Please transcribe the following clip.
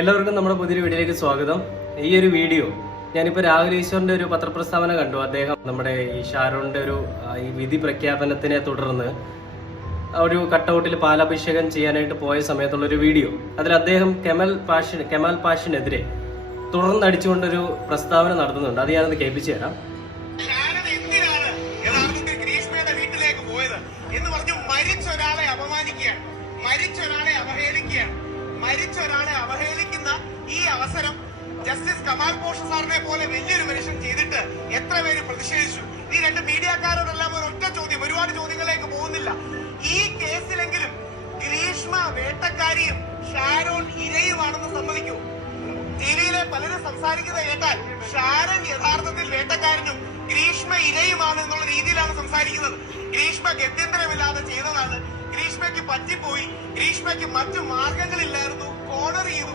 എല്ലാവർക്കും നമ്മുടെ പുതിയൊരു വീഡിയോയിലേക്ക് സ്വാഗതം. ഈ ഒരു വീഡിയോ ഞാനിപ്പോൾ രാഹുൽ ഈശ്വറിന്റെ ഒരു പത്രപ്രസ്താവന കണ്ടു. അദ്ദേഹം നമ്മുടെ ഈ ഷാരോണിന്റെ ഈ വിധി പ്രഖ്യാപനത്തിനെ തുടർന്ന് ഒരു കട്ടൗട്ടിൽ പാലാഭിഷേകം ചെയ്യാനായിട്ട് പോയ സമയത്തുള്ള ഒരു വീഡിയോ. അതിൽ അദ്ദേഹം കെമാൽ പാഷിനെതിരെ തുടർന്ന് അടിച്ചുകൊണ്ടൊരു പ്രസ്താവന നടത്തുന്നുണ്ട്. അത് ഞാനത് കേൾപ്പിച്ചു തരാം. മരിച്ചൊരാളെ അവഹേളിക്കുന്ന ഈ അവസരം ജസ്റ്റിസ് കമാൽ പോഷ സാറിനെ പോലെ വലിയൊരു മനുഷ്യൻ ചെയ്തിട്ട് എത്ര പേര് പ്രതിഷേധിച്ചു. ഈ രണ്ട് മീഡിയക്കാരോടെല്ലാം ഒരൊറ്റ ചോദ്യം, ഒരുപാട് ചോദ്യങ്ങളിലേക്ക് പോകുന്നില്ല. ഈ കേസിലെങ്കിലും ഗ്രീഷ്മ വേട്ടക്കാരിയും ഷാരോൺ ഇരയുമാണെന്ന് സമ്മതിക്കൂ. ടിവിയിലെ പലരും സംസാരിക്കുന്നത് കേട്ടാൽ ഷാരോൺ യഥാർത്ഥത്തിൽ വേട്ടക്കാരനും ഗ്രീഷ്മ ഇരയുമാണ് എന്നുള്ള രീതിയിലാണ് സംസാരിക്കുന്നത്. ഗ്രീഷ്മ ഗത്യന്തരമില്ലാതെ ചെയ്തതാണ്. ഗ്രീഷ്മയ്ക്ക് പറ്റിപ്പോയി. ഗ്രീഷ്മയ്ക്ക് മറ്റു മാർഗങ്ങളില്ലായിരുന്നു. കോർണർ ചെയ്തു.